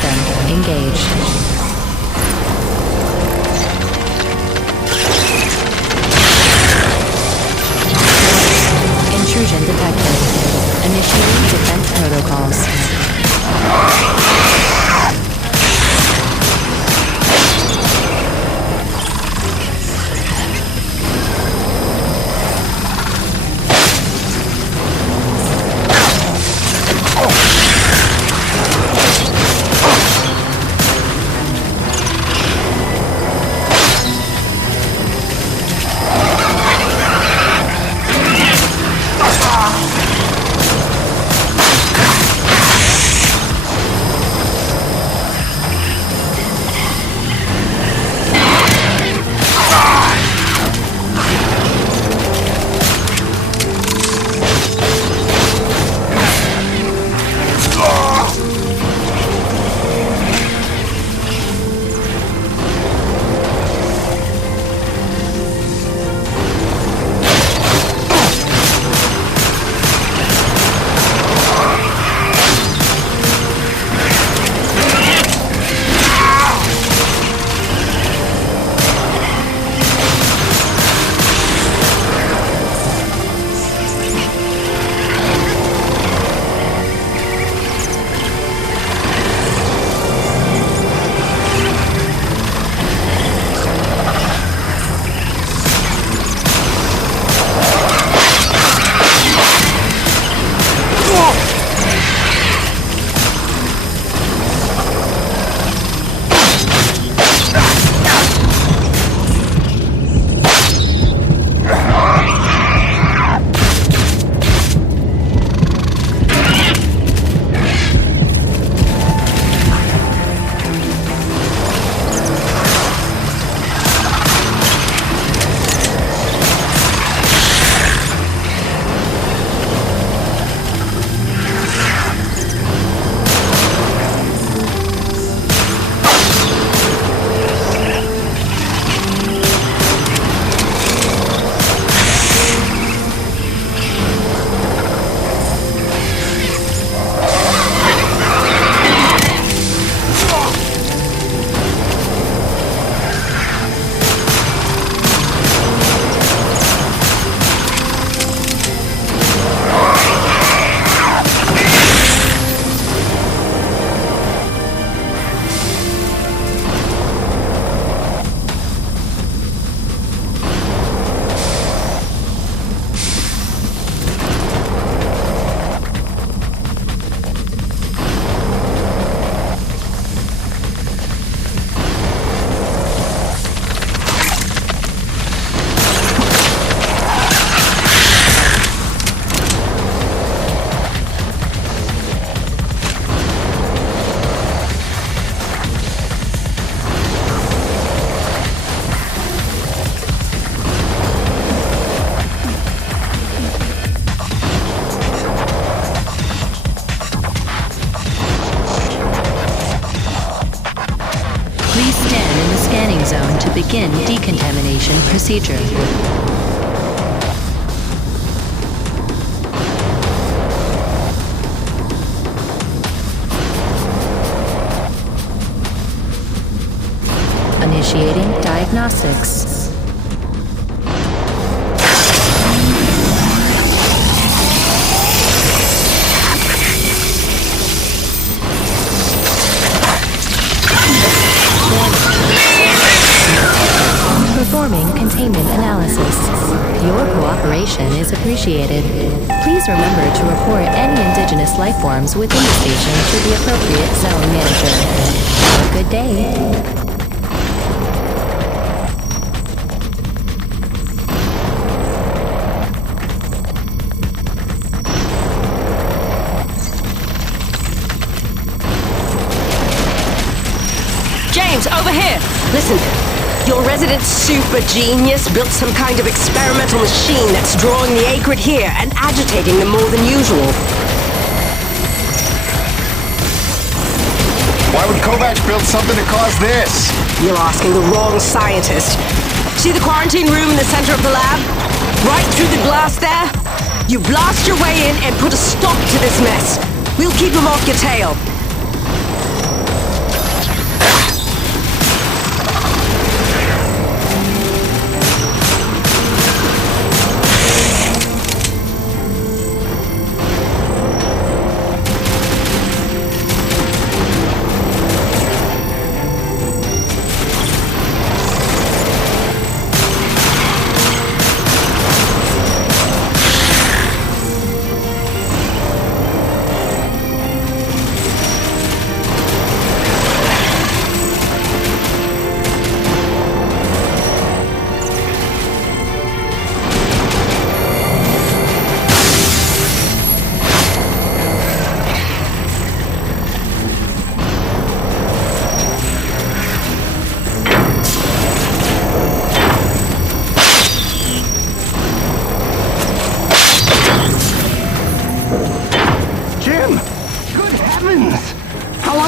system engaged. Intrusion detected. Initiating defense protocols. Zone to begin decontamination procedure. Initiating diagnostics. Performing containment analysis. Your cooperation is appreciated. Please remember to report any indigenous life forms within the station to the appropriate zone manager. Have a good day. James, over here! Listen. Your resident super genius built some kind of experimental machine that's drawing the acrid here and agitating them more than usual. Why would Kovacs build something to cause this? You're asking the wrong scientist. See the quarantine room in the center of the lab? Right through the glass there? You blast your way in and put a stop to this mess. We'll keep them off your tail.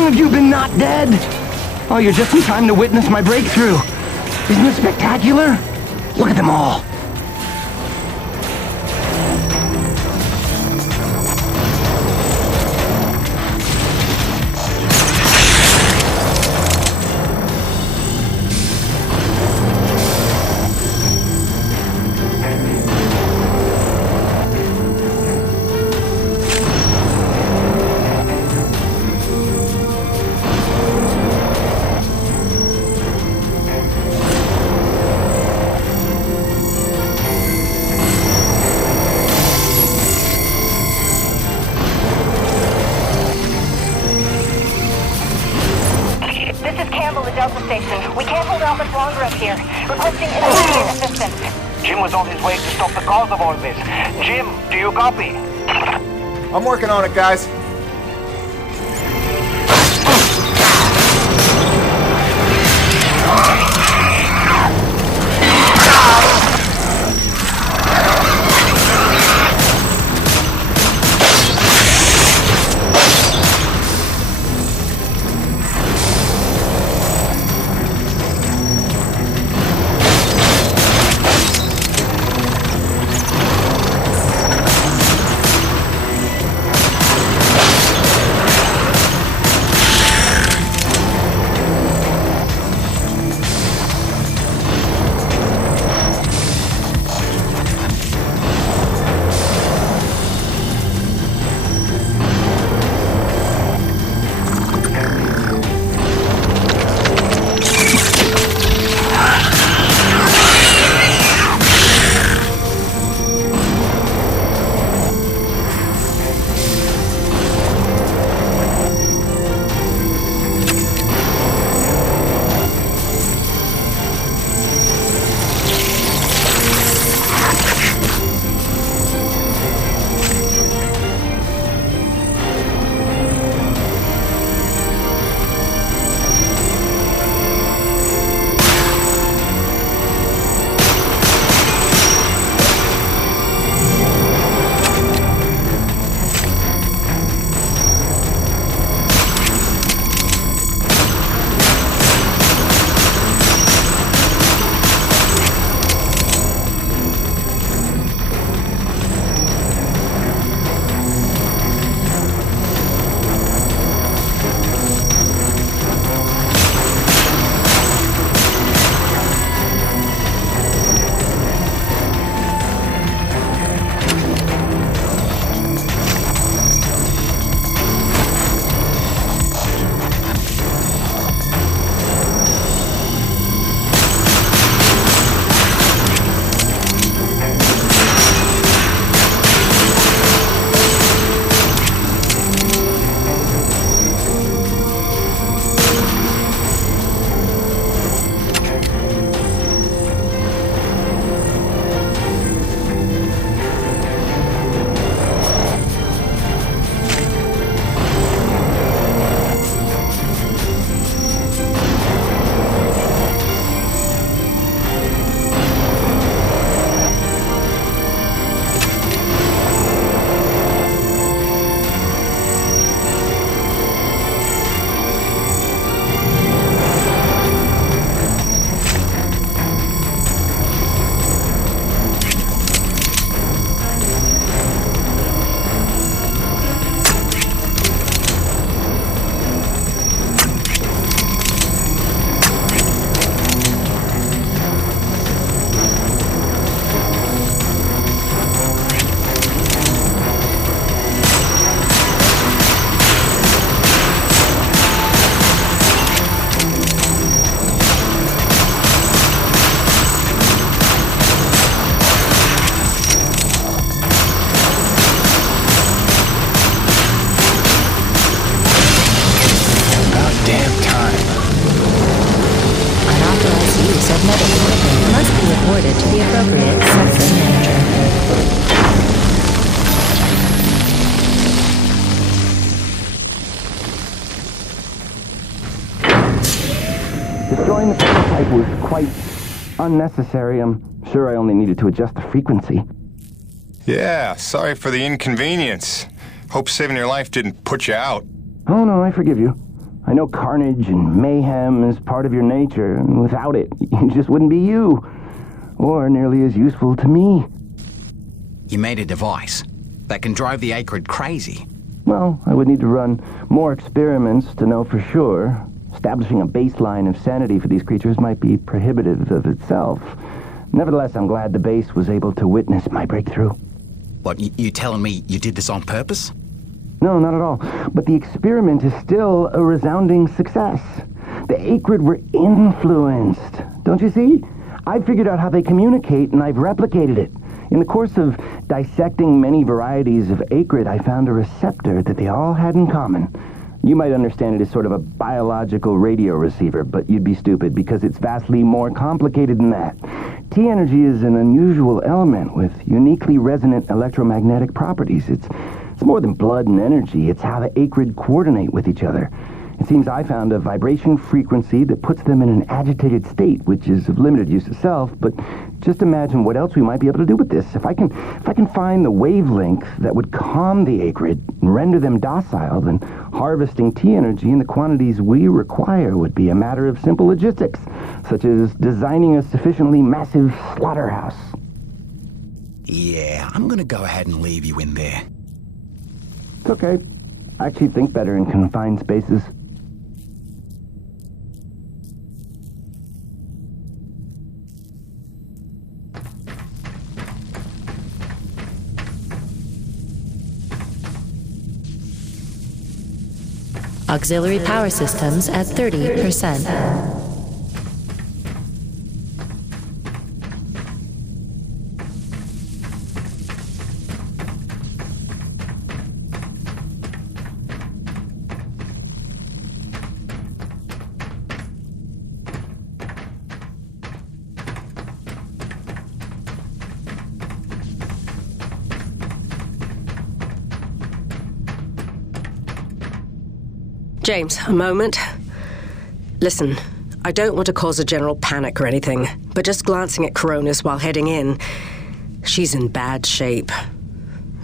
long have you been not dead? Oh, you're just in time to witness my breakthrough. Isn't this spectacular? Look at them all. We can't hold out much longer up here. Requesting immediate assistance. Jim was on his way to stop the cause of all this. Jim, do you copy? I'm working on it, guys. reported to the appropriate section manager. Destroying the prototype was quite unnecessary. I'm sure I only needed to adjust the frequency. Yeah, sorry for the inconvenience. Hope saving your life didn't put you out. Oh no, I forgive you. I know carnage and mayhem is part of your nature, and without it, you just wouldn't be you. Or nearly as useful to me. You made a device that can drive the Acrid crazy. Well, I would need to run more experiments to know for sure. Establishing a baseline of sanity for these creatures might be prohibitive of itself. Nevertheless, I'm glad the base was able to witness my breakthrough. What, you telling me you did this on purpose? No, not at all. But the experiment is still a resounding success. The Acrid were influenced. Don't you see? I figured out how they communicate, and I've replicated it. In the course of dissecting many varieties of Acrid, I found a receptor that they all had in common. You might understand it as sort of a biological radio receiver, but you'd be stupid because it's vastly more complicated than that. T-energy is an unusual element with uniquely resonant electromagnetic properties. It's more than blood and energy. It's how the Acrid coordinate with each other. It seems I found a vibration frequency that puts them in an agitated state, which is of limited use itself, but just imagine what else we might be able to do with this. If I can find the wavelength that would calm the Acrid and render them docile, then harvesting T-energy in the quantities we require would be a matter of simple logistics, such as designing a sufficiently massive slaughterhouse. Yeah, I'm gonna go ahead and leave you in there. It's okay. I actually think better in confined spaces. Auxiliary power systems at 30%. James, a moment. Listen, I don't want to cause a general panic or anything, but just glancing at Coronis while heading in, she's in bad shape.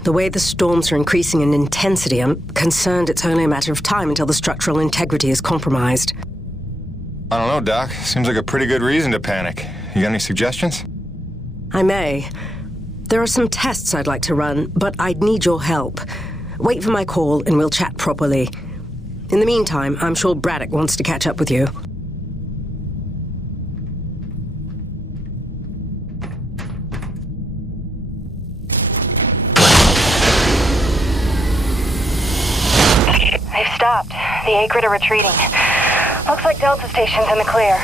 The way the storms are increasing in intensity, I'm concerned it's only a matter of time until the structural integrity is compromised. I don't know, Doc. Seems like a pretty good reason to panic. You got any suggestions? I may. There are some tests I'd like to run, but I'd need your help. Wait for my call and we'll chat properly. In the meantime, I'm sure Braddock wants to catch up with you. They've stopped. The Acrid are retreating. Looks like Delta Station's in the clear.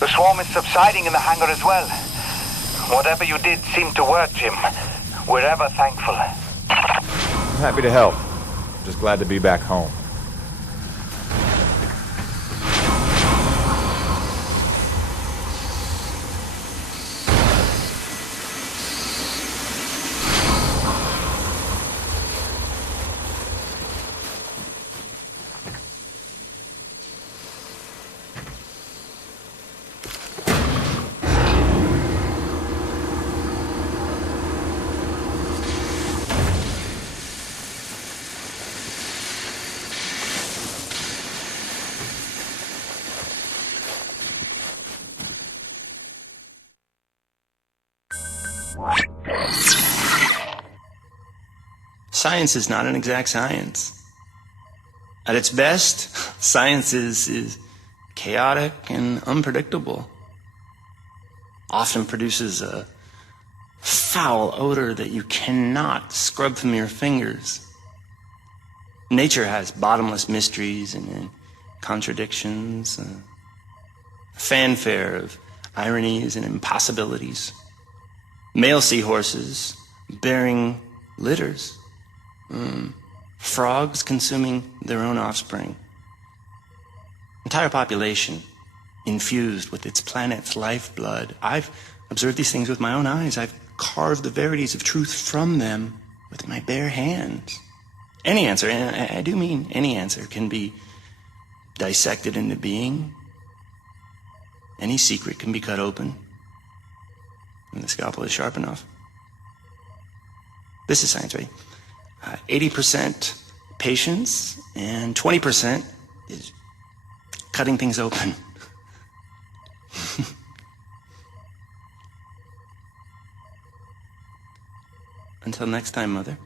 The swarm is subsiding in the hangar as well. Whatever you did seemed to work, Jim. We're ever thankful. I'm happy to help. Just glad to be back home. Science is not an exact science. At its best, science is chaotic and unpredictable. Often produces a foul odor that you cannot scrub from your fingers. Nature has bottomless mysteries and contradictions, a fanfare of ironies and impossibilities. Male seahorses bearing litters. Frogs consuming their own offspring. Entire population infused with its planet's lifeblood. I've observed these things with my own eyes. I've carved the verities of truth from them with my bare hands. Any answer, and I do mean any answer, can be dissected into being. Any secret can be cut open, and the scalpel is sharp enough. This is science, right? 80% patience and 20% is cutting things open. Until next time, Mother.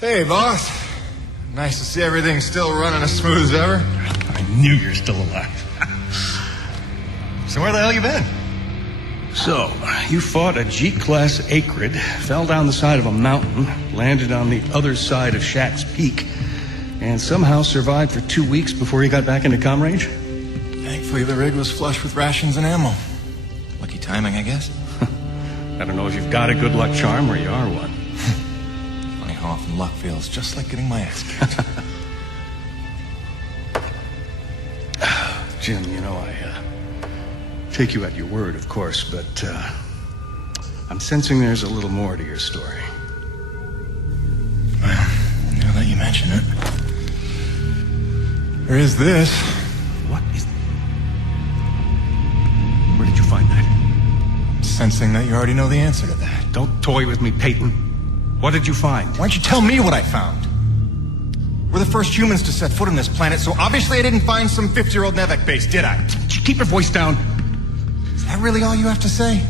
Hey, boss. Nice to see everything still running as smooth as ever. I knew you were still alive. So where the hell you been? So, you fought a G-class acrid, fell down the side of a mountain, landed on the other side of Shack's Peak, and somehow survived for 2 weeks before you got back into comm range? Thankfully, the rig was flush with rations and ammo. Lucky timing, I guess. I don't know if you've got a good luck charm or you are one. Funny how often luck feels just like getting my ass kicked. Jim, you know, I take you at your word, of course, but I'm sensing there's a little more to your story. Well, now that you mention it, there is this. What is... Where did you find that? Sensing that you already know the answer to that. Don't toy with me, Peyton. What did you find? Why don't you tell me what I found? We're the first humans to set foot on this planet, so obviously I didn't find some 50-year-old Nevek base, did I? Keep your voice down. Is that really all you have to say?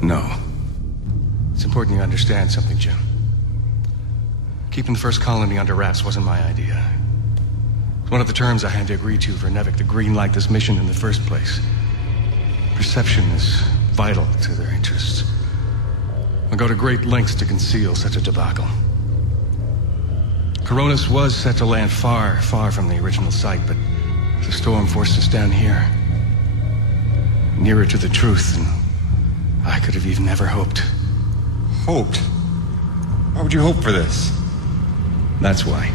No. It's important you understand something, Jim. Keeping the first colony under wraps wasn't my idea. It's one of the terms I had to agree to for Nevek to greenlight this mission in the first place. Perception is vital to their interests. I'll go to great lengths to conceal such a debacle. Coronis was set to land far, far from the original site, but the storm forced us down here. Nearer to the truth than I could have even ever hoped. Hoped? Why would you hope for this? That's why.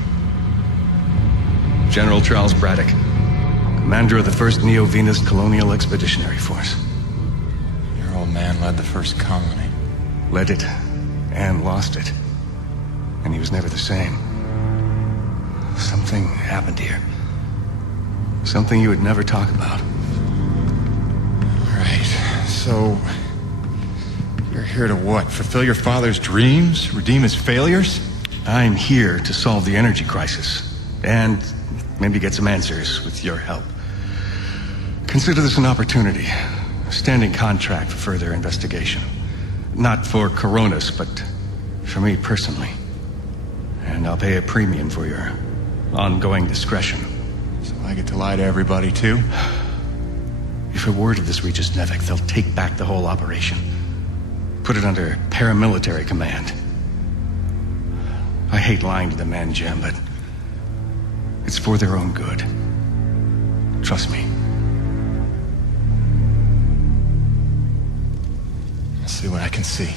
General Charles Braddock, commander of the 1st Neo-Venus Colonial Expeditionary Force. Your old man led the first colony. Led it, and lost it. And he was never the same. Something happened here. Something you would never talk about. Right, so... you're here to what? Fulfill your father's dreams? Redeem his failures? I'm here to solve the energy crisis. And maybe get some answers with your help. Consider this an opportunity. A standing contract for further investigation. Not for Coronis, but for me personally. And I'll pay a premium for your ongoing discretion. So I get to lie to everybody, too? If a word of this reaches Nevek, they'll take back the whole operation. Put it under paramilitary command. I hate lying to the men, Jim, but it's for their own good. Trust me. I'll see what I can see.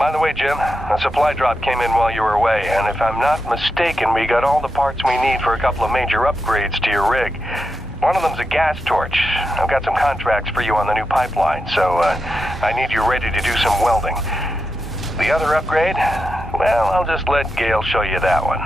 By the way, Jim, a supply drop came in while you were away, and if I'm not mistaken, we got all the parts we need for a couple of major upgrades to your rig. One of them's a gas torch. I've got some contracts for you on the new pipeline, so I need you ready to do some welding. The other upgrade? Well, I'll just let Gale show you that one.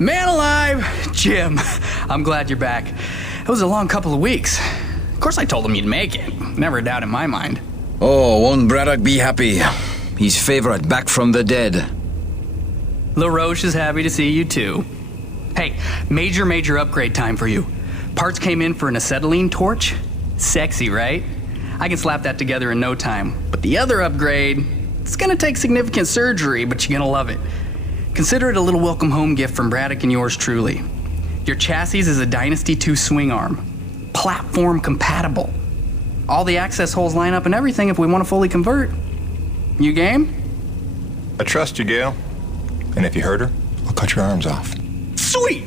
Man alive! Jim, I'm glad you're back. It was a long couple of weeks. Of course I told him you'd make it. Never a doubt in my mind. Oh, won't Braddock be happy? His favorite back from the dead. LaRoche is happy to see you too. Hey, major upgrade time for you. Parts came in for an acetylene torch. Sexy, right? I can slap that together in no time. But the other upgrade, it's gonna take significant surgery, but you're gonna love it. Consider it a little welcome home gift from Braddock and yours truly. Your chassis is a Dynasty 2 swing arm. Platform compatible. All the access holes line up and everything if we want to fully convert. You game? I trust you, Gale. And if you hurt her, I'll cut your arms off. Sweet!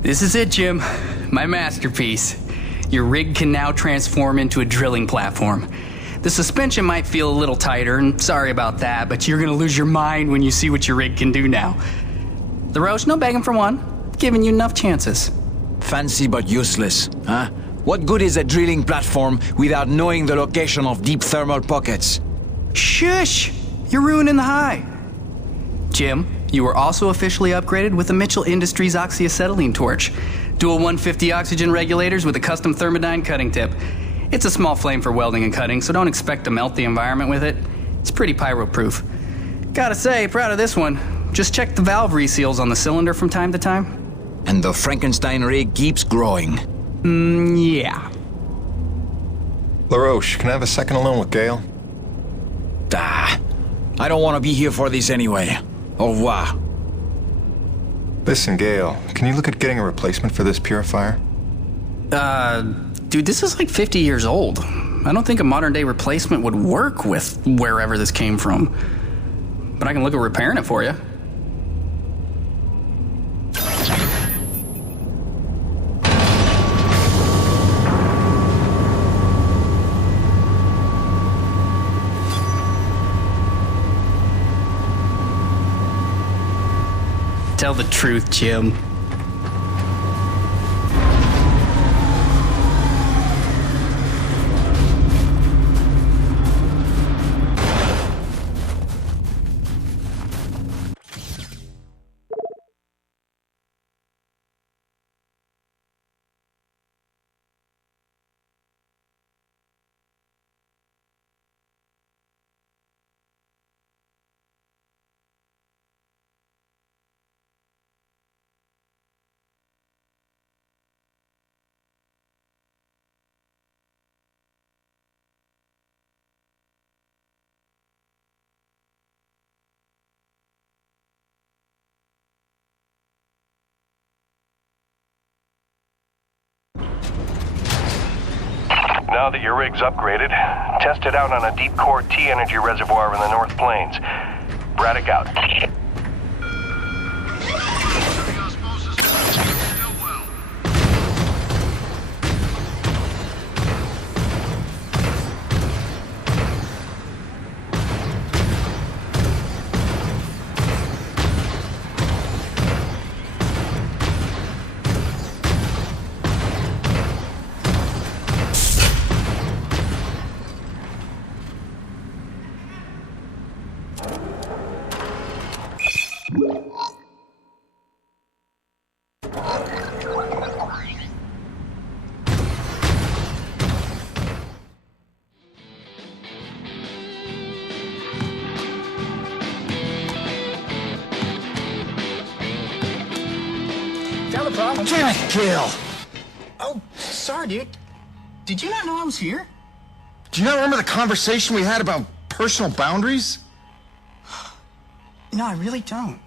This is it, Jim. My masterpiece. Your rig can now transform into a drilling platform. The suspension might feel a little tighter, and sorry about that, but you're gonna lose your mind when you see what your rig can do now. LaRoche, no begging for one. Giving you enough chances. Fancy but useless, huh? What good is a drilling platform without knowing the location of deep thermal pockets? Shush! You're ruining the high. Jim, you were also officially upgraded with the Mitchell Industries oxyacetylene torch. Dual 150 oxygen regulators with a custom thermodyne cutting tip. It's a small flame for welding and cutting, so don't expect to melt the environment with it. It's pretty pyro-proof. Gotta say, proud of this one. Just check the valve reseals on the cylinder from time to time. And the Frankenstein rig keeps growing. Yeah. LaRoche, can I have a second alone with Gale? I don't want to be here for this anyway. Au revoir. Listen, Gale, can you look at getting a replacement for this purifier? Dude, this is like 50 years old. I don't think a modern-day replacement would work with wherever this came from. But I can look at repairing it for you. Tell the truth, Jim. Now that your rig's upgraded, test it out on a deep core T-energy reservoir in the North Plains. Braddock out. Damn it, Gil! Oh, sorry, dude. Did you not know I was here? Do you not remember the conversation we had about personal boundaries? No, I really don't.